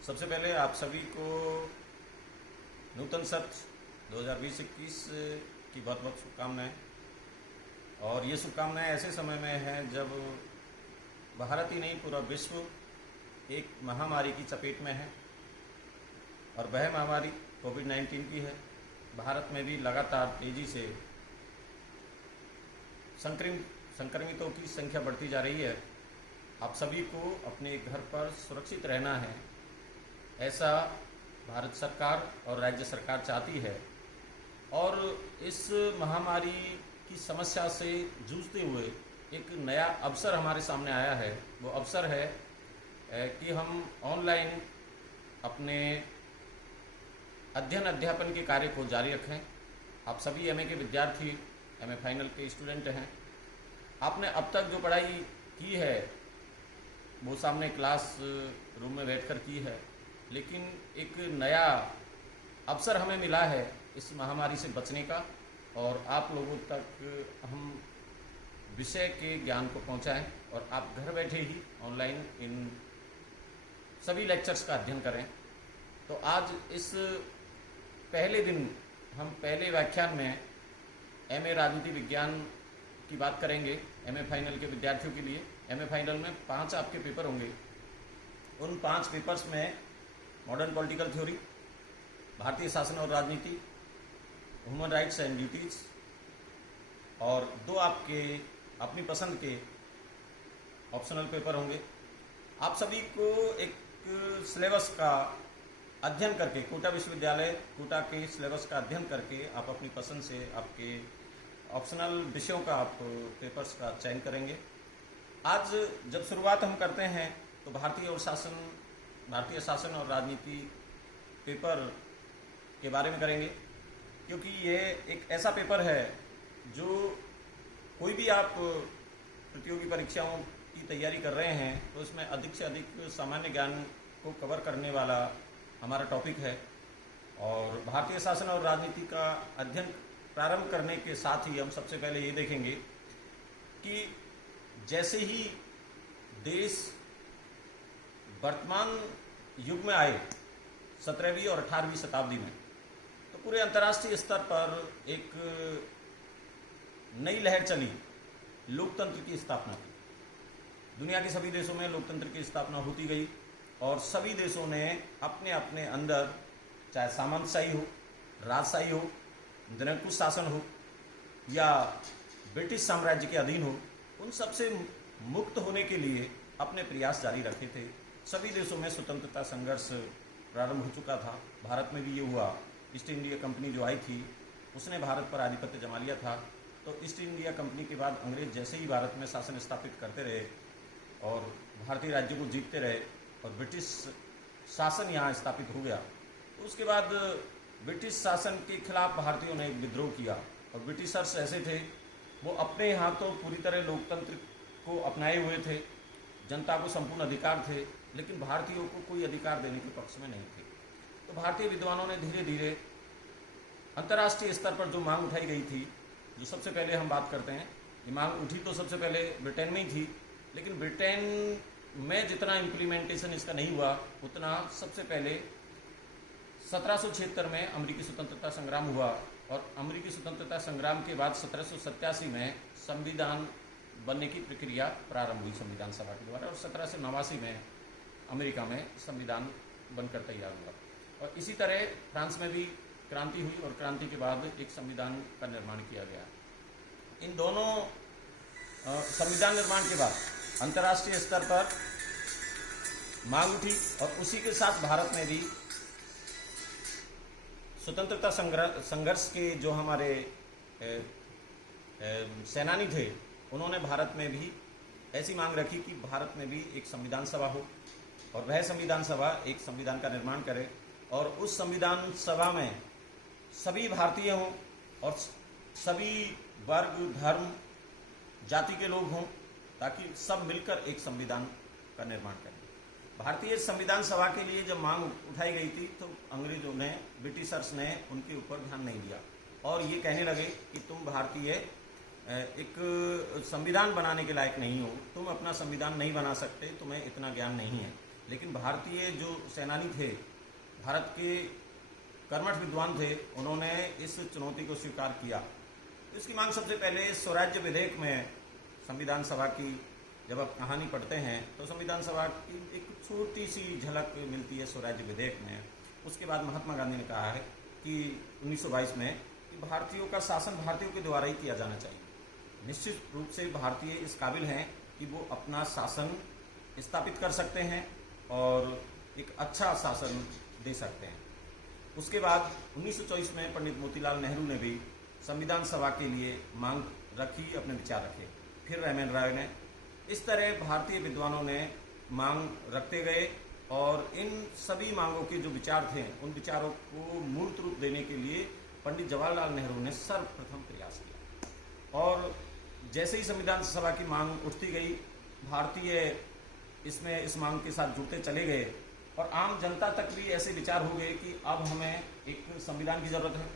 सबसे पहले आप सभी को नूतन सत्र 2020-21 की बहुत बहुत शुभकामनाएं। और ये शुभकामनाएं ऐसे समय में हैं जब भारत ही नहीं पूरा विश्व एक महामारी की चपेट में है, और वह महामारी कोविड-19 की है। भारत में भी लगातार तेजी से संक्रमितों की संख्या बढ़ती जा रही है। आप सभी को अपने घर पर सुरक्षित रहना है, ऐसा भारत सरकार और राज्य सरकार चाहती है। और इस महामारी की समस्या से जूझते हुए एक नया अवसर हमारे सामने आया है। वो अवसर है कि हम ऑनलाइन अपने अध्यापन के कार्य को जारी रखें। आप सभी एमए के विद्यार्थी, एमए फाइनल के स्टूडेंट हैं। आपने अब तक जो पढ़ाई की है वो सामने क्लास रूम में बैठकर की है, लेकिन एक नया अवसर हमें मिला है इस महामारी से बचने का, और आप लोगों तक हम विषय के ज्ञान को पहुंचाएं और आप घर बैठे ही ऑनलाइन इन सभी लेक्चर्स का अध्ययन करें। तो आज इस पहले दिन हम पहले व्याख्यान में एमए राजनीति विज्ञान की बात करेंगे एमए फाइनल के विद्यार्थियों के लिए। एमए फाइनल में 5 आपके पेपर होंगे। उन 5 पेपर्स में मॉडर्न पॉलिटिकल थ्योरी, भारतीय शासन और राजनीति, ह्यूमन राइट्स एंड ड्यूटीज, और 2 आपके अपनी पसंद के ऑप्शनल पेपर होंगे। आप सभी को एक सिलेबस का अध्ययन करके, कोटा विश्वविद्यालय कोटा के सिलेबस का अध्ययन करके आप अपनी पसंद से आपके ऑप्शनल विषयों का आप पेपर्स का चयन करेंगे। आज जब शुरुआत हम करते हैं तो भारतीय शासन और राजनीति पेपर के बारे में करेंगे, क्योंकि ये एक ऐसा पेपर है जो कोई भी आप प्रतियोगी परीक्षाओं की तैयारी कर रहे हैं तो इसमें अधिक से अधिक सामान्य ज्ञान को कवर करने वाला हमारा टॉपिक है। और भारतीय शासन और राजनीति का अध्ययन प्रारंभ करने के साथ ही हम सबसे पहले ये देखेंगे कि जैसे ही देश वर्तमान युग में आए 17वीं और 18वीं शताब्दी में, तो पूरे अंतर्राष्ट्रीय स्तर पर एक नई लहर चली, लोकतंत्र की स्थापना की। दुनिया के सभी देशों में लोकतंत्र की स्थापना होती गई और सभी देशों ने अपने अपने अंदर, चाहे सामंतशाही हो, राजशाही हो, निरंकुश शासन हो या ब्रिटिश साम्राज्य के अधीन हो, उन सबसे मुक्त होने के लिए अपने प्रयास जारी रखे थे। सभी देशों में स्वतंत्रता संघर्ष प्रारंभ हो चुका था। भारत में भी ये हुआ। ईस्ट इंडिया कंपनी जो आई थी उसने भारत पर आधिपत्य जमा लिया था। तो ईस्ट इंडिया कंपनी के बाद अंग्रेज जैसे ही भारत में शासन स्थापित करते रहे और भारतीय राज्यों को जीतते रहे और ब्रिटिश शासन यहाँ स्थापित हो गया, तो उसके बाद ब्रिटिश शासन के खिलाफ भारतीयों ने विद्रोह किया। और ब्रिटिशर्स ऐसे थे, वो अपने यहाँ तो पूरी तरह लोकतंत्र को अपनाए हुए थे, जनता को संपूर्ण अधिकार थे, लेकिन भारतीयों को कोई अधिकार देने के पक्ष में नहीं थे। तो भारतीय विद्वानों ने धीरे धीरे अंतर्राष्ट्रीय स्तर पर जो मांग उठाई गई थी, जो सबसे पहले हम बात करते हैं, ये मांग उठी तो सबसे पहले ब्रिटेन में ही थी, लेकिन ब्रिटेन में जितना इम्प्लीमेंटेशन इसका नहीं हुआ उतना सबसे पहले 1776 में अमेरिकी स्वतंत्रता संग्राम हुआ। और अमेरिकी स्वतंत्रता संग्राम के बाद 1787 में संविधान बनने की प्रक्रिया प्रारंभ हुई संविधान सभा के द्वारा, और 1789 में अमेरिका में संविधान बनकर तैयार हुआ। और इसी तरह फ्रांस में भी क्रांति हुई और क्रांति के बाद एक संविधान का निर्माण किया गया। इन दोनों संविधान निर्माण के बाद अंतर्राष्ट्रीय स्तर पर मांग उठी और उसी के साथ भारत में भी स्वतंत्रता संघर्ष के जो हमारे सेनानी थे, उन्होंने भारत में भी ऐसी मांग रखी कि भारत में भी एक संविधान सभा हो और वह संविधान सभा एक संविधान का निर्माण करे और उस संविधान सभा में सभी भारतीय हों और सभी वर्ग, धर्म, जाति के लोग हों, ताकि सब मिलकर एक संविधान का निर्माण करें। भारतीय संविधान सभा के लिए जब मांग उठाई गई थी तो अंग्रेजों ने, ब्रिटिशर्स ने उनके ऊपर ध्यान नहीं दिया और ये कहने लगे कि तुम भारतीय एक संविधान बनाने के लायक नहीं हो, तुम अपना संविधान नहीं बना सकते, तुम्हें इतना ज्ञान नहीं है। लेकिन भारतीय जो सेनानी थे, भारत के कर्मठ विद्वान थे, उन्होंने इस चुनौती को स्वीकार किया। इसकी मांग सबसे पहले स्वराज्य विधेयक में संविधान सभा की जब आप कहानी पढ़ते हैं तो संविधान सभा की एक छोटी सी झलक मिलती है स्वराज्य विधेयक में। उसके बाद महात्मा गांधी ने कहा है कि 1922 में कि भारतीयों का शासन भारतीयों के द्वारा ही किया जाना चाहिए। निश्चित रूप से भारतीय इस काबिल हैं कि वो अपना शासन स्थापित कर सकते हैं और एक अच्छा शासन दे सकते हैं। उसके बाद 1924 में पंडित मोतीलाल नेहरू ने भी संविधान सभा के लिए मांग रखी, अपने विचार रखे। फिर रामन राय ने, इस तरह भारतीय विद्वानों ने मांग रखते गए और इन सभी मांगों के जो विचार थे, उन विचारों को मूर्त रूप देने के लिए पंडित जवाहरलाल नेहरू ने सर्वप्रथम प्रयास किया। और जैसे ही संविधान सभा की मांग उठती गई, भारतीय इसमें इस मांग के साथ जुड़ते चले गए और आम जनता तक भी ऐसे विचार हो गए कि अब हमें एक संविधान की ज़रूरत है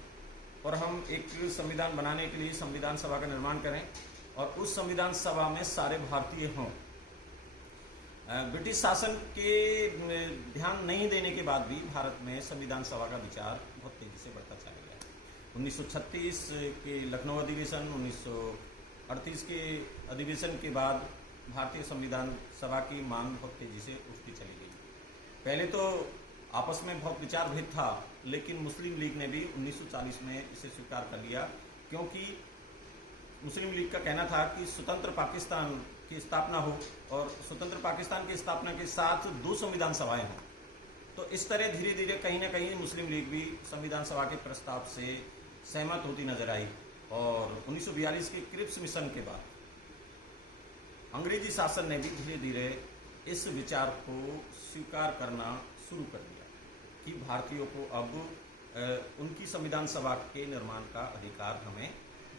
और हम एक संविधान बनाने के लिए संविधान सभा का निर्माण करें और उस संविधान सभा में सारे भारतीय हों। ब्रिटिश शासन के ध्यान नहीं देने के बाद भी भारत में संविधान सभा का विचार बहुत तेजी से बढ़ता चला गया। 1936 के लखनऊ अधिवेशन, 1938 के अधिवेशन के बाद भारतीय संविधान सभा की मांग बहुत तेजी से उठती चली गई। पहले तो आपस में बहुत विचार भेद था, लेकिन मुस्लिम लीग ने भी 1940 में इसे स्वीकार कर लिया, क्योंकि मुस्लिम लीग का कहना था कि स्वतंत्र पाकिस्तान की स्थापना हो और स्वतंत्र पाकिस्तान की स्थापना के साथ 2 संविधान सभाएं हों। तो इस तरह धीरे धीरे कहीं ना कहीं मुस्लिम लीग भी संविधान सभा के प्रस्ताव से सहमत होती नजर आई और 1942 के क्रिप्स मिशन के बाद अंग्रेजी शासन ने भी धीरे धीरे इस विचार को स्वीकार करना शुरू कर दिया कि भारतीयों को अब उनकी संविधान सभा के निर्माण का अधिकार हमें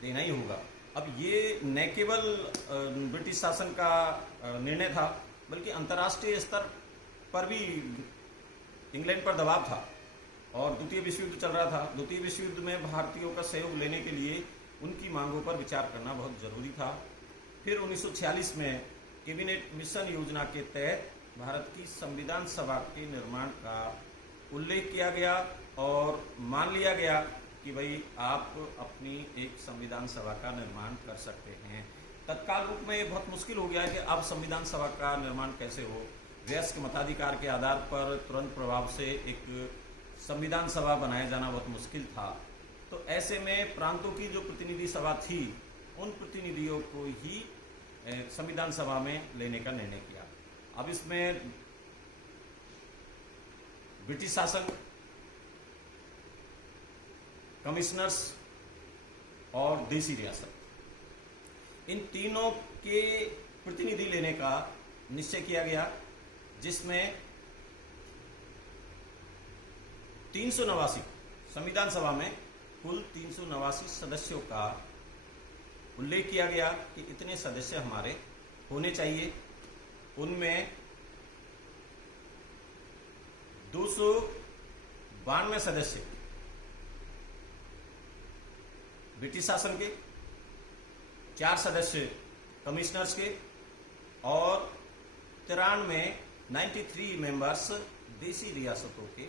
देना ही होगा। अब ये न केवल ब्रिटिश शासन का निर्णय था, बल्कि अंतर्राष्ट्रीय स्तर पर भी इंग्लैंड पर दबाव था और द्वितीय विश्व युद्ध चल रहा था। द्वितीय विश्व युद्ध में भारतीयों का सहयोग लेने के लिए उनकी मांगों पर विचार करना बहुत जरूरी था। फिर 1946 में कैबिनेट मिशन योजना के तहत भारत की संविधान सभा के निर्माण का उल्लेख किया गया और मान लिया गया कि भाई आप अपनी एक संविधान सभा का निर्माण कर सकते हैं। तत्काल रूप में ये बहुत मुश्किल हो गया है कि अब संविधान सभा का निर्माण कैसे हो। वयस्क मताधिकार के आधार पर तुरंत प्रभाव से एक संविधान सभा बनाया जाना बहुत मुश्किल था। तो ऐसे में प्रांतों की जो प्रतिनिधि सभा थी, उन प्रतिनिधियों को ही संविधान सभा में लेने का निर्णय किया। अब इसमें ब्रिटिश शासन, कमिश्नर्स और देसी रियासत, इन तीनों के प्रतिनिधि लेने का निश्चय किया गया, जिसमें 389 संविधान सभा में कुल 389 सदस्यों का उल्लेख किया गया कि इतने सदस्य हमारे होने चाहिए। उनमें 292 सदस्य ब्रिटिश शासन के, 4 सदस्य कमिश्नर्स के और 93 मेंबर्स देसी रियासतों के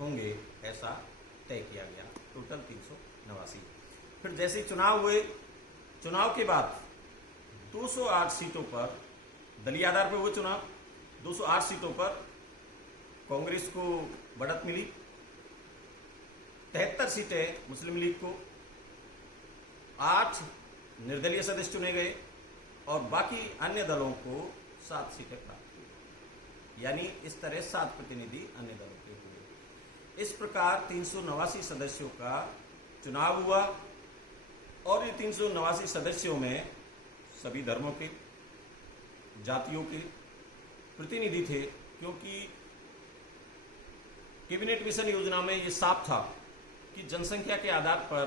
होंगे, ऐसा तय किया गया। टोटल 389। फिर जैसे चुनाव हुए, चुनाव के बाद 208 सीटों पर दलीय आधार पर हुए चुनाव, 208 सीटों पर कांग्रेस को बढ़त मिली, 73 सीटें मुस्लिम लीग को, 8 निर्दलीय सदस्य चुने गए और बाकी अन्य दलों को 7 सीटें प्राप्त हुई। यानी इस तरह 7 प्रतिनिधि अन्य दलों के हुए। इस प्रकार 389 सदस्यों का चुनाव हुआ और ये 389 सदस्यों में सभी धर्मों के, जातियों के प्रतिनिधि थे, क्योंकि कैबिनेट मिशन योजना में ये साफ था कि जनसंख्या के आधार पर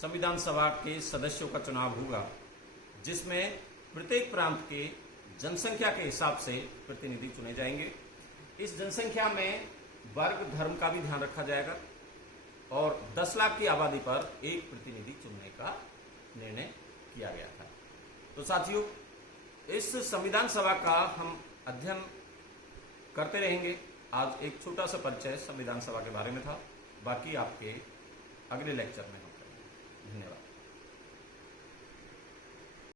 संविधान सभा के सदस्यों का चुनाव होगा, जिसमें प्रत्येक प्रांत के जनसंख्या के हिसाब से प्रतिनिधि चुने जाएंगे। इस जनसंख्या में वर्ग धर्म का भी ध्यान रखा जाएगा और 10 लाख की आबादी पर एक प्रतिनिधि चुनने का निर्णय किया गया था। तो साथियों, इस संविधान सभा का हम अध्ययन करते रहेंगे। आज एक छोटा सा परिचय संविधान सभा के बारे में था, बाकी आपके अगले लेक्चर में हम करेंगे। धन्यवाद।